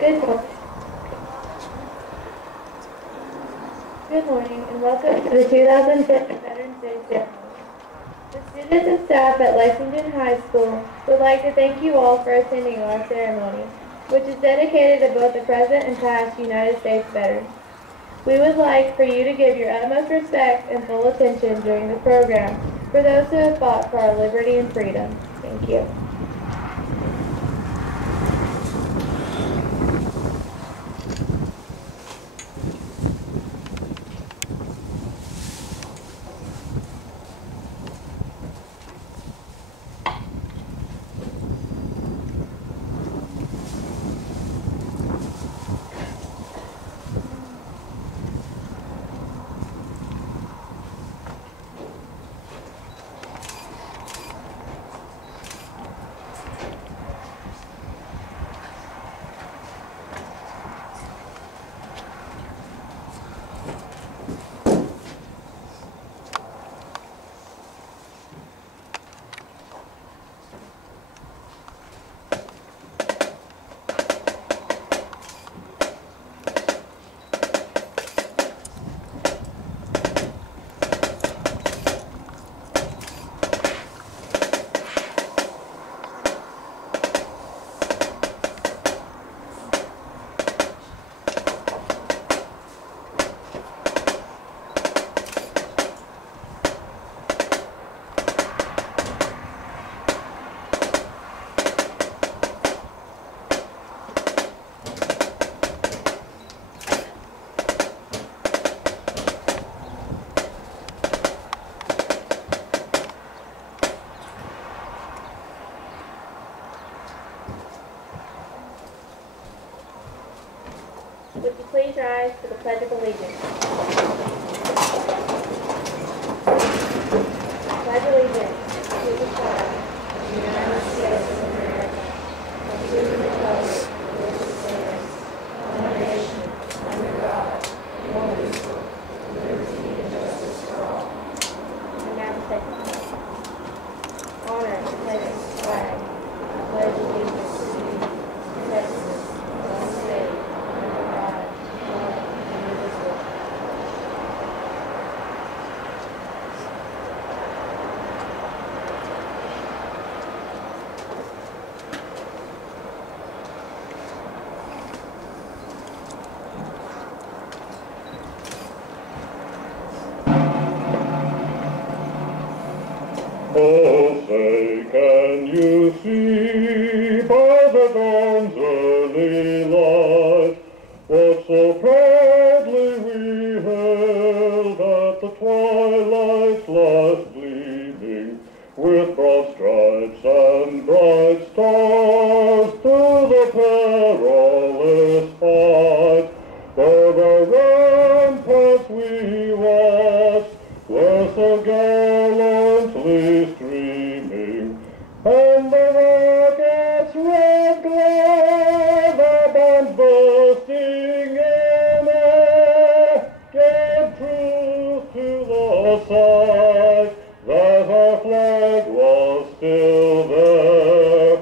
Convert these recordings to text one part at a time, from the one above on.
Good morning. Good morning and welcome to the 2010 Veterans Day ceremony. The students and staff at Lexington High School would like to thank you all for attending our ceremony, which is dedicated to both the present and past United States veterans. We would like for you to give your utmost respect and full attention during the program for those who have fought for our liberty and freedom. Thank you. Would you please rise for the Pledge of Allegiance? I pledge allegiance to the flag of the United States of America and to the republic for which it stands, one nation, under God, indivisible, with liberty and justice for all. And now the second pledge. Honor the country's flag. I pledge allegiance to Texas, one state, under God, one indivisible. Oh, say, can you see by the dawn's early light what so proudly we hailed at the twilight's last gleaming, with broad stripes and bright stars through the perilous fight? For the ramparts we watched were so gallantly streaming, and the rocket's red glow, the bombs bursting in air, gave proof to the sight that our flag was still there.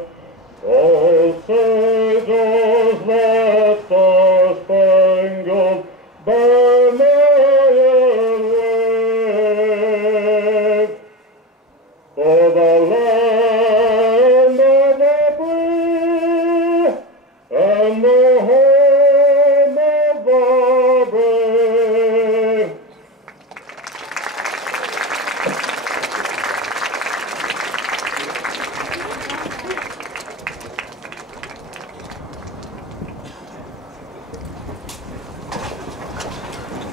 Oh, say does that star-spangled banner yet wave for the land of the free and the home of the brave?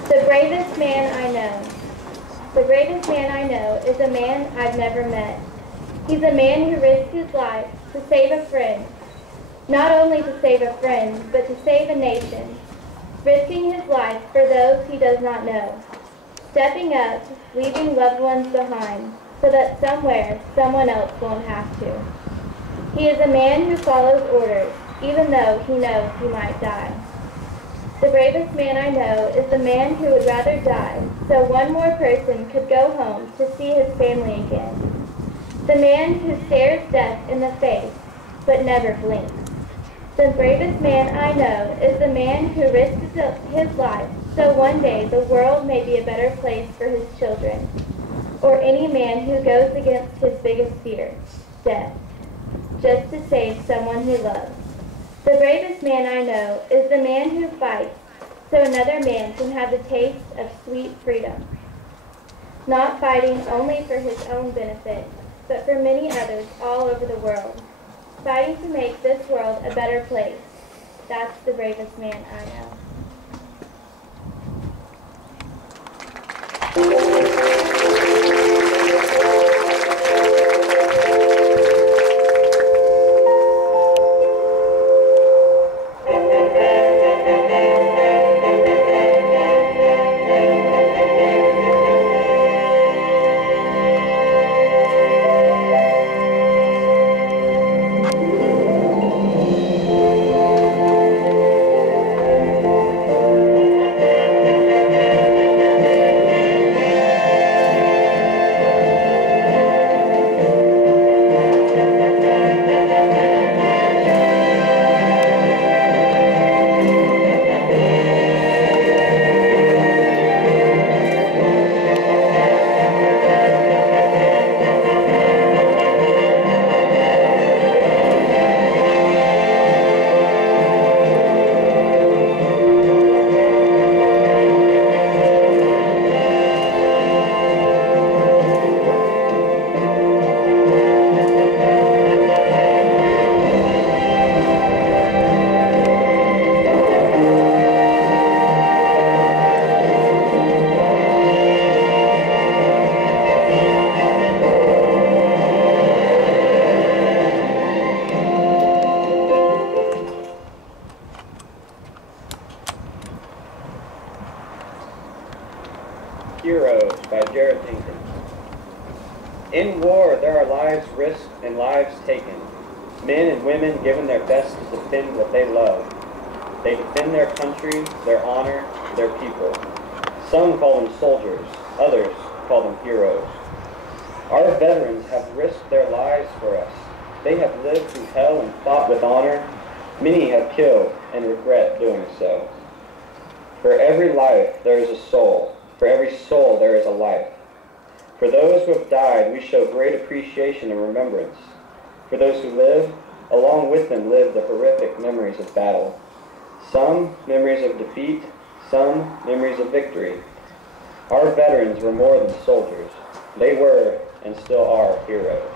The bravest man I know. The bravest man I know is a man I've never met. He's a man who risked his life to save a friend. Not only to save a friend, but to save a nation. Risking his life for those he does not know. Stepping up, leaving loved ones behind, so that somewhere, someone else won't have to. He is a man who follows orders, even though he knows he might die. The bravest man I know is the man who would rather die so one more person could go home to see his family again. The man who stares death in the face but never blinks. The bravest man I know is the man who risks his life so one day the world may be a better place for his children, or any man who goes against his biggest fear, death, just to save someone he loves. The bravest man I know is the man who fights so another man can have the taste of sweet freedom, not fighting only for his own benefit, but for many others all over the world, fighting to make this world a better place. That's the bravest man I know. Heroes by Jared Jenkins. In war, there are lives risked and lives taken. Men and women given their best to defend what they love. They defend their country, their honor, their people. Some call them soldiers, others call them heroes. Our veterans have risked their lives for us. They have lived through hell and fought with honor. Many have killed and regret doing so. For every life there is a soul. For every soul there is a life. For those who have died, we show great appreciation and remembrance. For those who live, along with them live the horrific memories of battle. Some memories of defeat, some memories of victory. Our veterans were more than soldiers. They were and still are heroes.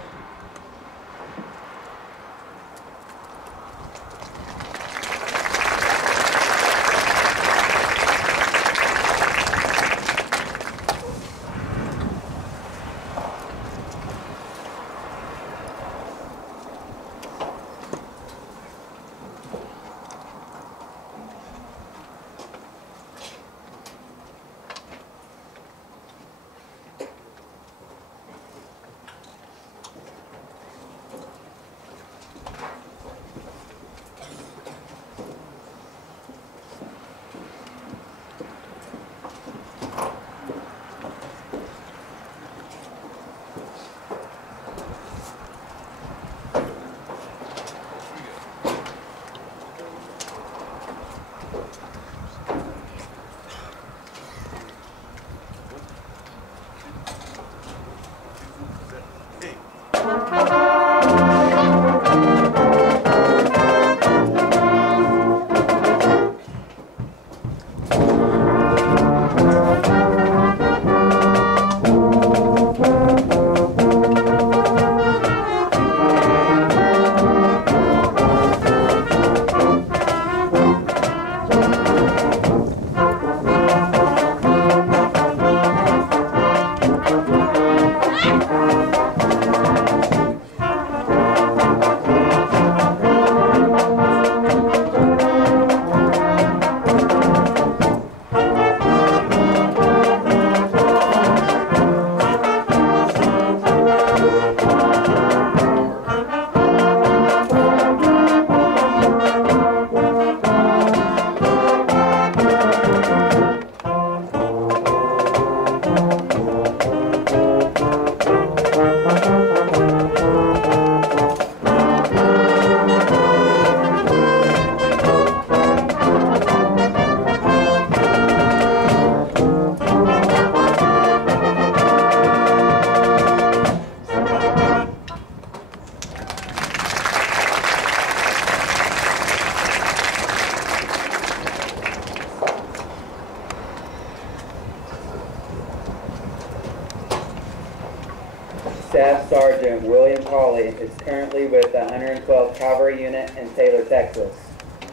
Pauly is currently with the 112th Cavalry Unit in Taylor, Texas.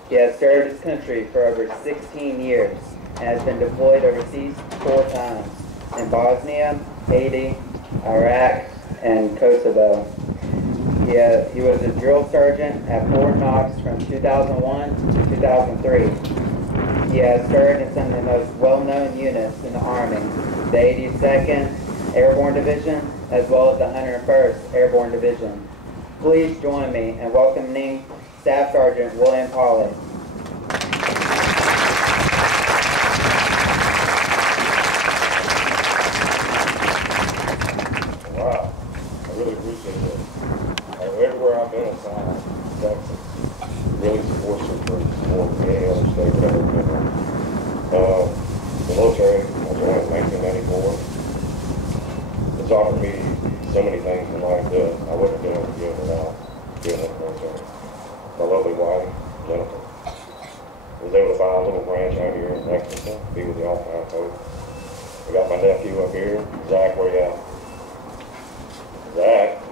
He has served his country for over 16 years and has been deployed overseas 4 times in Bosnia, Haiti, Iraq, and Kosovo. He was a drill sergeant at Fort Knox from 2001 to 2003. He has served in some of the most well-known units in the Army, the 82nd Airborne Division, as well as the 101st Airborne Division. Please join me in welcoming Staff Sergeant William Pauly. Wow, I really appreciate it. Everywhere I've been assigned, Texas really supports you for more than any other state that I've ever been in. The military, I joined in 1994. It's offered me so many things in life that I wouldn't have been able to get without being in the military. My lovely wife, Jennifer, was able to buy a little ranch out here in Lexington, be with the all-time coach. I got my nephew up here. Zach, where you at? Zach?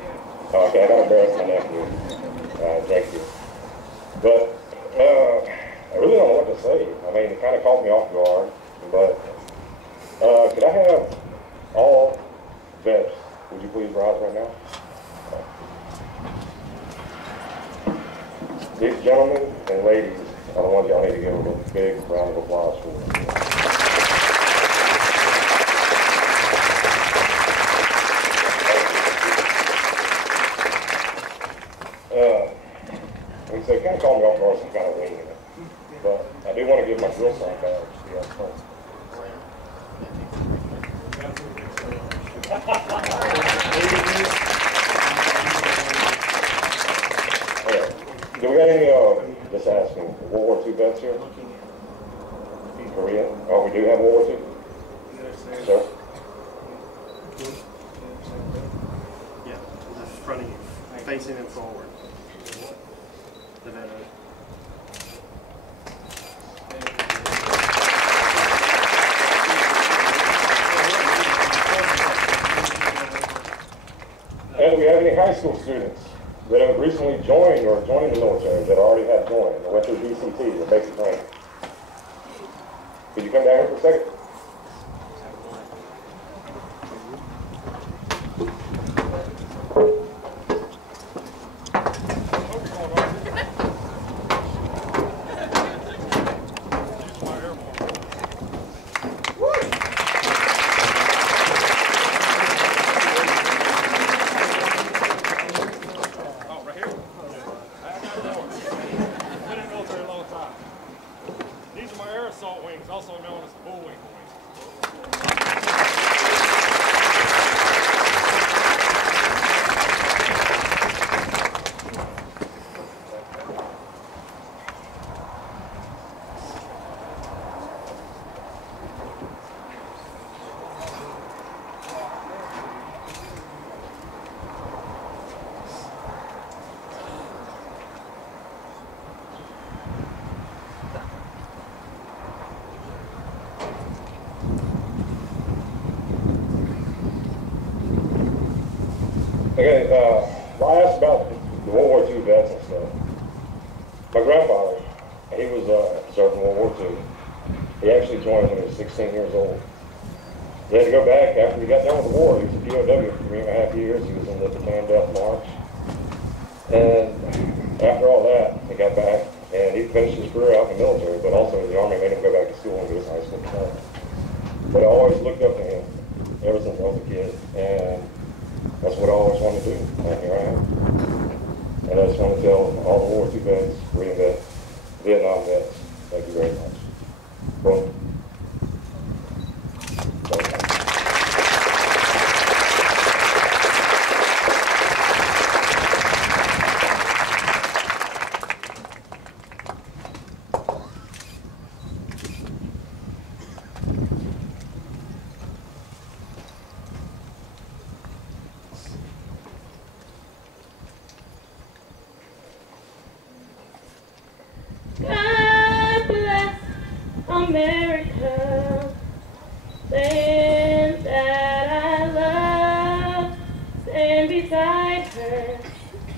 Oh, okay, I gotta embarrass my nephew. Thank you. But I really don't know what to say. I mean, it kind of caught me off guard. But could I have all vets, would you please rise right now? These gentlemen and ladies are the ones y'all need to give them a big round of applause for. So it kind of called me off guard, some kind of winging it. But I do want to give my drill sergeant badge to the up front. Do we got any, just asking, World War II vets here? Korea? Oh, we do have World War II? Sir? Yeah, just fronting you, facing him forward. The veteran. And do we have any high school students that have recently joined or joined the military that already have joined or went through BCT, the basic training? Could you come down here for a second? Also known as bull wing wings. Okay, well, I asked about the World War II vets and stuff. My grandfather, he was served in World War II. He actually joined when he was 16 years old. He had to go back after he got done with the war. He was a POW for 3.5 years. He was in the Bataan Death March. And after all that, he got back and he finished his career out in the military, but also the Army made him go back to school and get his high school diploma. But I always looked up to him ever since I was a kid. And that's what I always wanted to do, and here I am. And I just want to tell all the World War II vets, Korean vets, Vietnam vets, thank you very much. Boom. God bless America, land that I love, stand beside her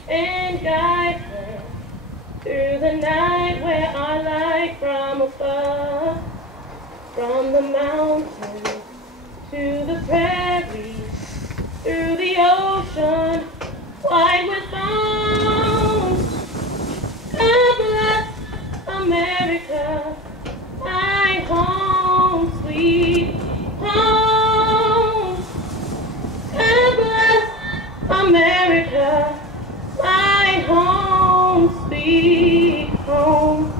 and guide her through the night where our light from above, from the mountains to the prairies, through the ocean white with foam. God bless America, my home, sweet home. God bless America, my home, sweet home.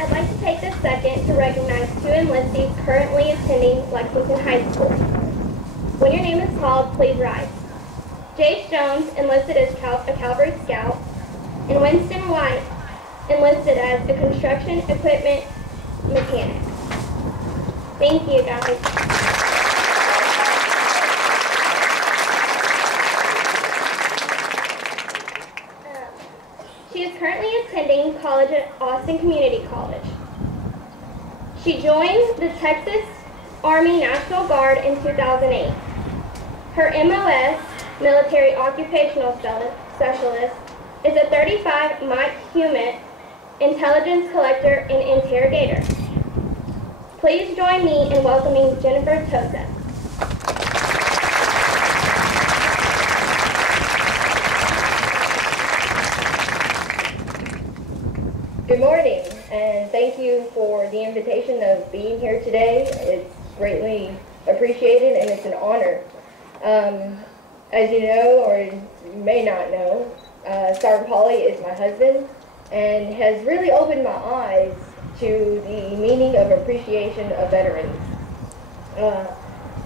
I'd like to take this second to recognize two enlistees currently attending Lexington High School. When your name is called, please rise. Jace Jones enlisted as a Cavalry Scout, and Winston White enlisted as a construction equipment mechanic. Thank you, guys. She is currently attending college at Austin Community College. She joined the Texas Army National Guard in 2008. Her MOS, Military Occupational Specialist, is a 35 Mike Humant intelligence collector and interrogator. Please join me in welcoming Jennifer Tosa. Good morning, and thank you for the invitation of being here today. It's greatly appreciated, and it's an honor. As you know, or you may not know, Sergeant Pauly is my husband, and has really opened my eyes to the meaning of appreciation of veterans.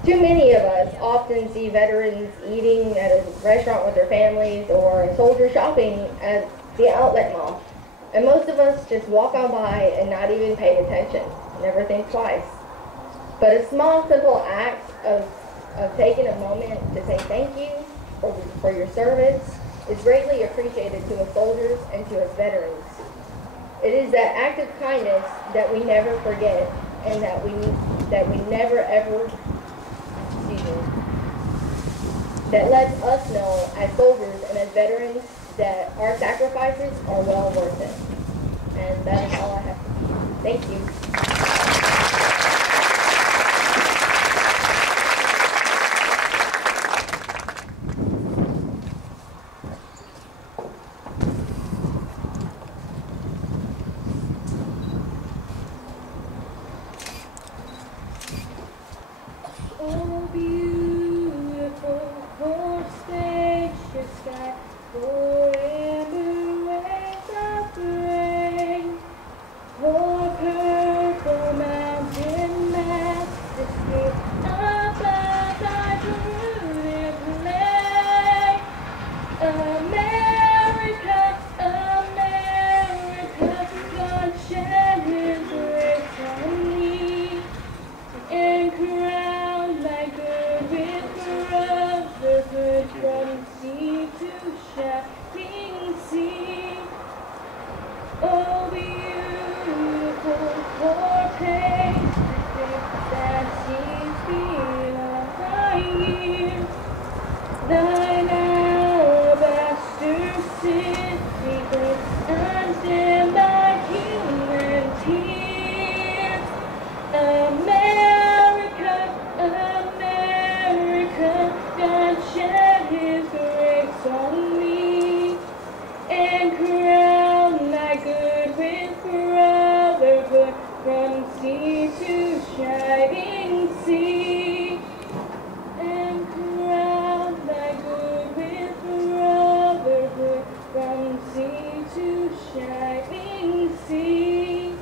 Too many of us often see veterans eating at a restaurant with their families or soldiers shopping at the outlet mall. And most of us just walk on by and not even pay attention, never think twice. But a small, simple act of taking a moment to say thank you for your service is greatly appreciated to us soldiers and to us veterans. It is that act of kindness that we never forget, and that we never ever, that lets us know as soldiers and as veterans that our sacrifices are well worth it. And that is all I have to say. Thank you. Oh, beautiful, for spacious sky, forever waves of grain, for purple mountain majesty, above thy brooded plain. America, America, God shed his grace on me, and crown thy good with brotherhood from sea to shining sea. Oh, beautiful for patriots that sees beyond thy years. Thine alabaster city glints undimmed by human tears. America, America, God shed his grace on me, and crown thy good with brotherhood from sea to shining sea. And crown thy good with brotherhood from sea to shining sea.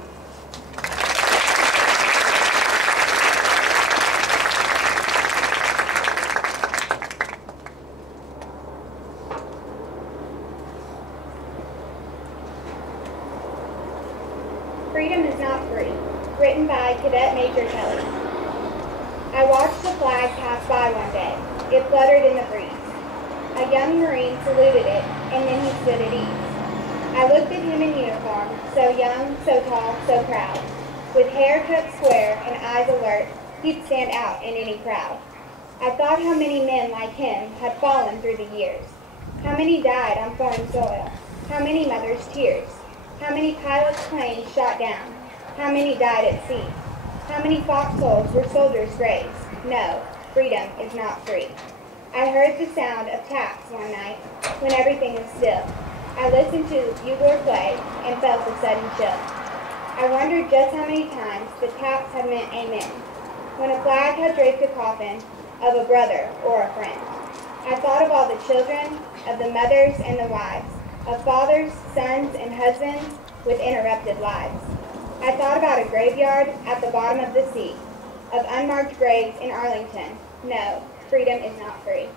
Freedom is not free, written by Cadet Major Kelly. I watched the flag pass by one day. It fluttered in the breeze. A young Marine saluted it, and then he stood at ease. I looked at him in uniform, so young, so tall, so proud. With hair cut square and eyes alert, he'd stand out in any crowd. I thought how many men like him had fallen through the years. How many died on foreign soil? How many mothers' tears? How many pilots' planes shot down? How many died at sea? How many foxholes were soldiers' graves? No, freedom is not free. I heard the sound of taps one night when everything was still. I listened to the bugler play and felt a sudden chill. I wondered just how many times the taps had meant amen, when a flag had draped a coffin of a brother or a friend. I thought of all the children, of the mothers and the wives, of fathers, sons, and husbands with interrupted lives. I thought about a graveyard at the bottom of the sea, of unmarked graves in Arlington. No, freedom is not free.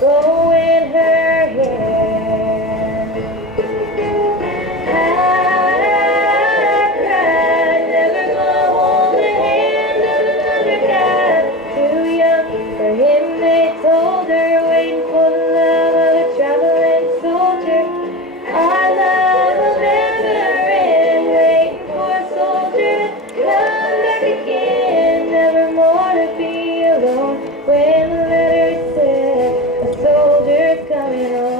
go in her hand. I cried, never gonna hold the hand of another guy. Too young for him, they told her, waiting for the love of a traveling soldier. Our love will never end, waiting for a soldier to come back again. Never more to be alone when the letter said a soldier's coming home.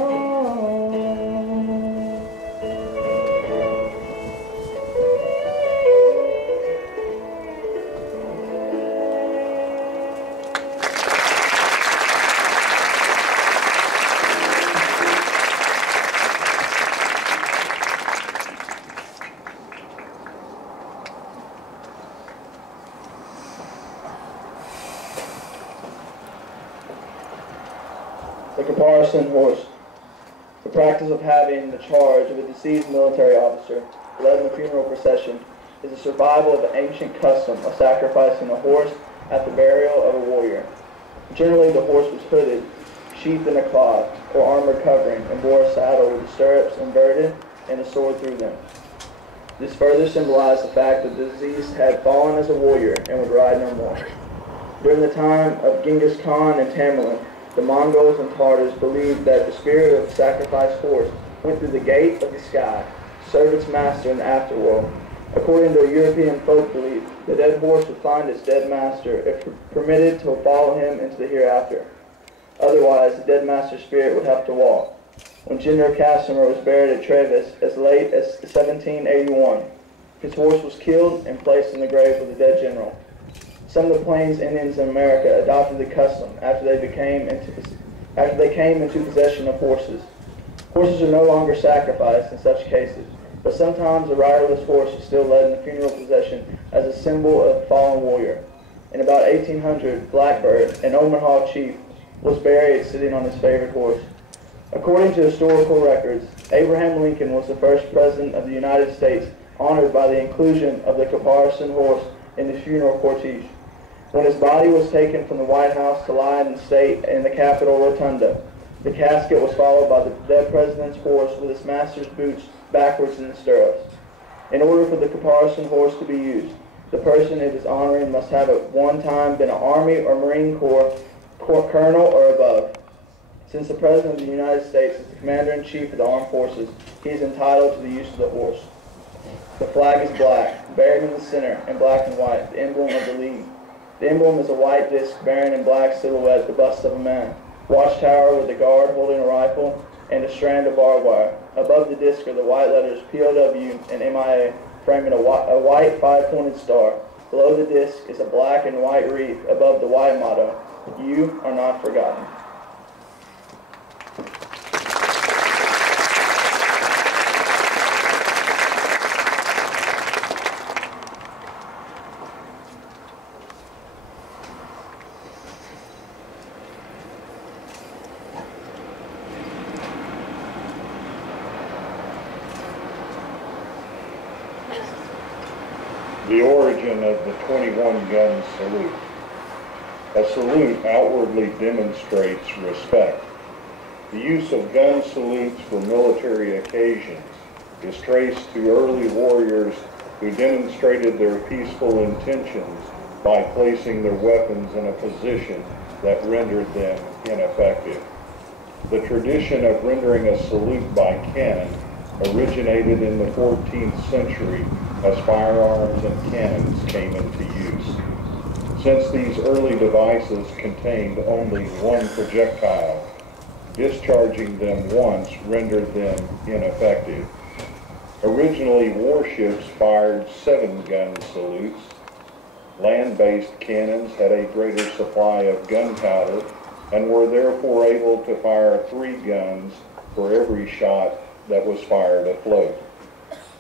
The caparison horse. The practice of having the charge of a deceased military officer led in the funeral procession is a survival of the ancient custom of sacrificing a horse at the burial of a warrior. Generally, the horse was hooded, sheathed in a cloth or armored covering, and bore a saddle with the stirrups inverted and a sword through them. This further symbolized the fact that the deceased had fallen as a warrior and would ride no more. During the time of Genghis Khan and Tamerlane, the Mongols and Tartars believed that the spirit of the sacrificed horse went through the gate of the sky, served its master in the afterworld. According to a European folk belief, the dead horse would find its dead master if permitted to follow him into the hereafter. Otherwise, the dead master's spirit would have to walk. When General Casimir was buried at Treves as late as 1781, his horse was killed and placed in the grave of the dead general. Some of the Plains Indians in America adopted the custom after they came into possession of horses. Horses are no longer sacrificed in such cases, but sometimes a riderless horse is still led in the funeral procession as a symbol of a fallen warrior. In about 1800, Blackbird, an Omaha chief, was buried sitting on his favorite horse. According to historical records, Abraham Lincoln was the first president of the United States honored by the inclusion of the caparison horse in the funeral cortege. When his body was taken from the White House to lie in state in the Capitol Rotunda, the casket was followed by the dead president's horse with his master's boots backwards in the stirrups. In order for the caparison horse to be used, the person it is honoring must have at one time been an Army or Marine Corps colonel or above. Since the President of the United States is the Commander-in-Chief of the Armed Forces, he is entitled to the use of the horse. The flag is black, buried in the center, in black and white, the emblem of the League. The emblem is a white disc bearing in black silhouette the bust of a man, watchtower with a guard holding a rifle, and a strand of barbed wire. Above the disc are the white letters POW and MIA, framing a white five-pointed star. Below the disc is a black and white wreath above the white motto, "You are not forgotten." The origin of the 21-gun salute. A salute outwardly demonstrates respect. The use of gun salutes for military occasions is traced to early warriors who demonstrated their peaceful intentions by placing their weapons in a position that rendered them ineffective. The tradition of rendering a salute by cannon originated in the 14th century as firearms and cannons came into use. Since these early devices contained only one projectile, discharging them once rendered them ineffective. Originally, warships fired 7-gun salutes. Land-based cannons had a greater supply of gunpowder and were therefore able to fire 3 guns for every shot that was fired afloat.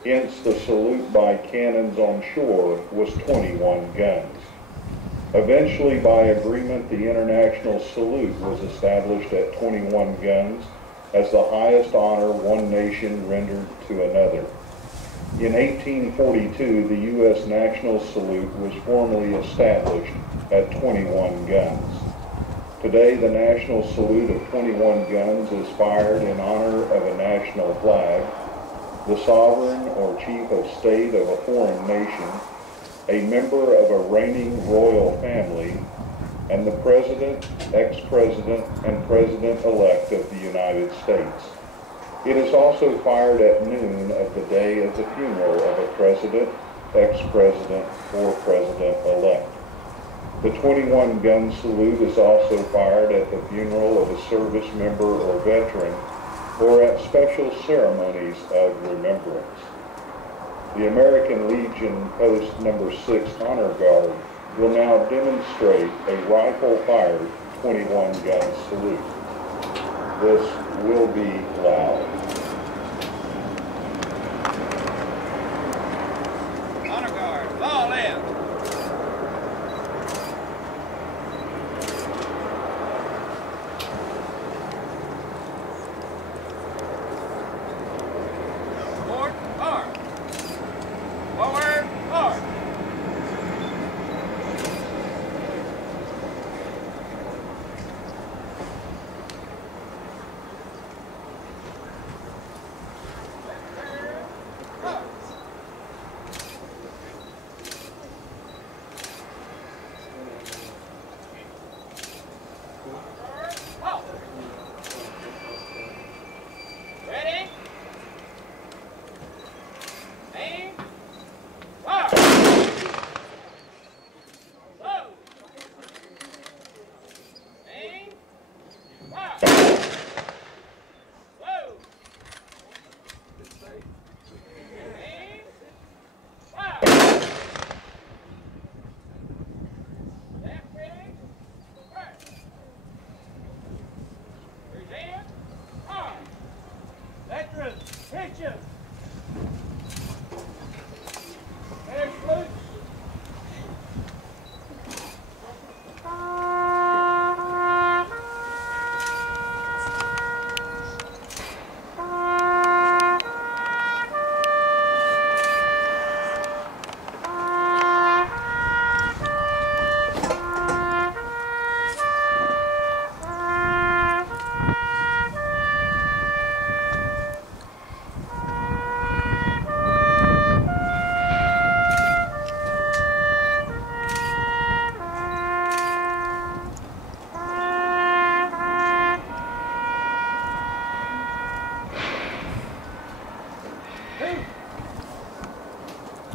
Hence, the salute by cannons on shore was 21 guns. Eventually, by agreement, the international salute was established at 21 guns as the highest honor one nation rendered to another. In 1842, the U.S. national salute was formally established at 21 guns. Today, the national salute of 21 guns is fired in honor of a national flag, the sovereign or chief of state of a foreign nation, a member of a reigning royal family, and the President, ex-President, and President-elect of the United States. It is also fired at noon of the day of the funeral of a President, ex-President, or President-elect. The 21 gun salute is also fired at the funeral of a service member or veteran, or at special ceremonies of remembrance. The American Legion Post No. 6 Honor Guard will now demonstrate a rifle-fired 21 gun salute. This will be loud. Honor guard, fall in. Forward, hard. Forward, hard. Ready? Aim. Fire. Load. Aim. Fire. Load. Aim. Fire. Left ready. Fire. Present. Fire. Veterans, attention! Air salute!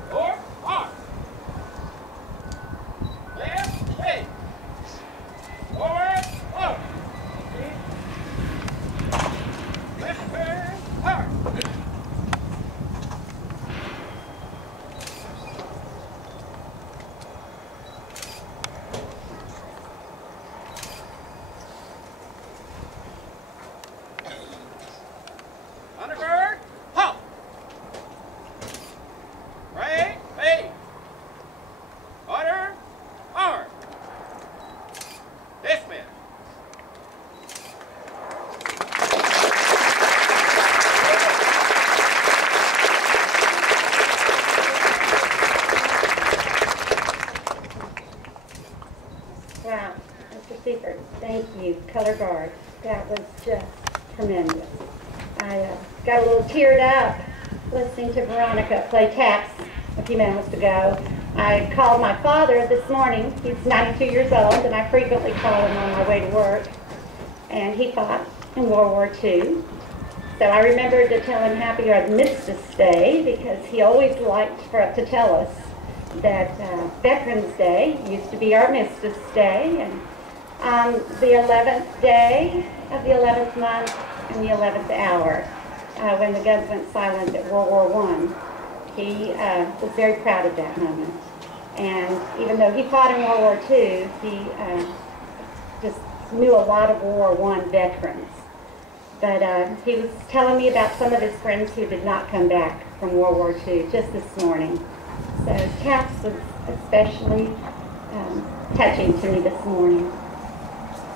Forward, hard. Left, ready. Forward, hard. Left turn, hard. Undergird, halt. Right, hey. Order, hard. Dismiss. Wow, Mr. Seifert, thank you, Color Guard. That was just tremendous. I got a little teared up listening to Veronica play taps a few minutes ago. I called my father this morning. He's 92 years old, and I frequently call him on my way to work. And he fought in World War II. So I remembered to tell him Happy Armistice Day, because he always liked to tell us that Veterans Day used to be Armistice Day. And on the 11th day of the 11th month and the 11th hour, when the guns went silent at World War I, he was very proud of that moment. And even though he fought in World War II, he just knew a lot of World War I veterans. But he was telling me about some of his friends who did not come back from World War II just this morning. So TAPS was especially touching to me this morning.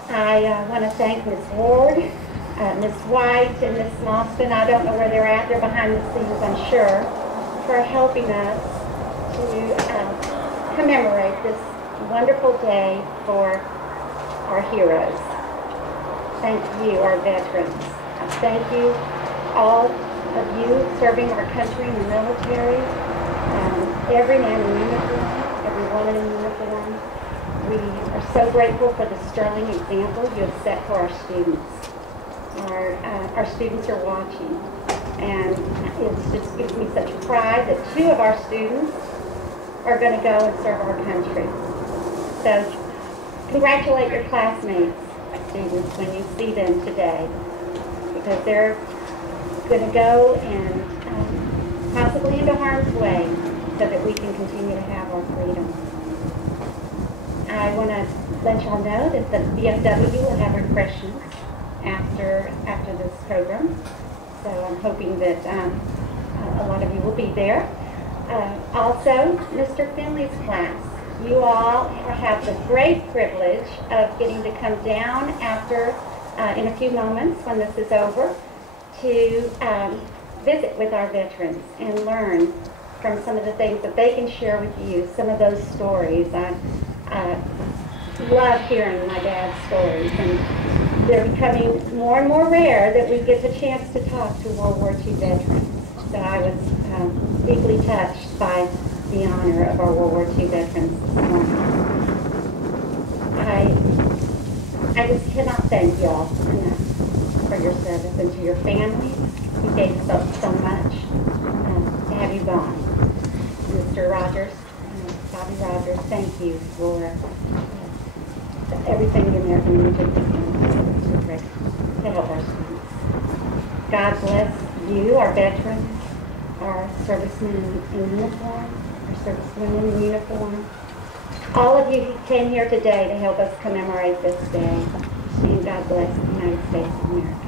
I want to thank Ms. Ward, Ms. White, and Ms. Mostyn. I don't know where they're at. They're behind the scenes, I'm sure, for helping us to commemorate this wonderful day for our heroes. Thank you, our veterans. Thank you, all of you serving our country in the military, every man in uniform, every woman in uniform. We are so grateful for the sterling example you have set for our students. Our students are watching, and it just gives me such pride that 2 of our students are going to go and serve our country. So congratulate your classmates, students, when you see them today, because they're going to go and possibly into harm's way so that we can continue to have our freedom. I want to let y'all know that the VFW will have refreshments after this program, so I'm hoping that a lot of you will be there. Also, Mr. Finley's class, you all have the great privilege of getting to come down after, in a few moments when this is over, to visit with our veterans and learn from some of the things that they can share with you, some of those stories. I love hearing my dad's stories, and they're becoming more and more rare that we get the chance to talk to World War II veterans. So I was deeply touched by the honor of our World War II veterans this morning. I just cannot thank y'all enough for your service, and to your families who gave so much to have you gone. Mr. Rogers, Bobby Rogers, thank you for everything the American Legion has done to help our students. God bless you, our veterans, our servicemen in uniform, our servicewomen in uniform. All of you who came here today to help us commemorate this day. And God bless the United States of America.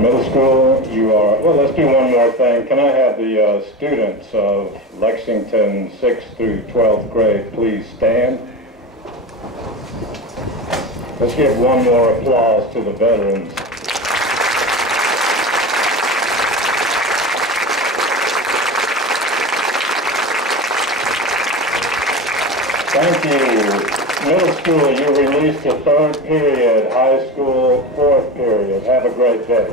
Middle school, you are, well, let's do one more thing. Can I have the students of Lexington 6th through 12th grade please stand? Let's give one more applause to the veterans. Thank you. Middle school, you're released to 3rd period. High school, 4th period. Have a great day.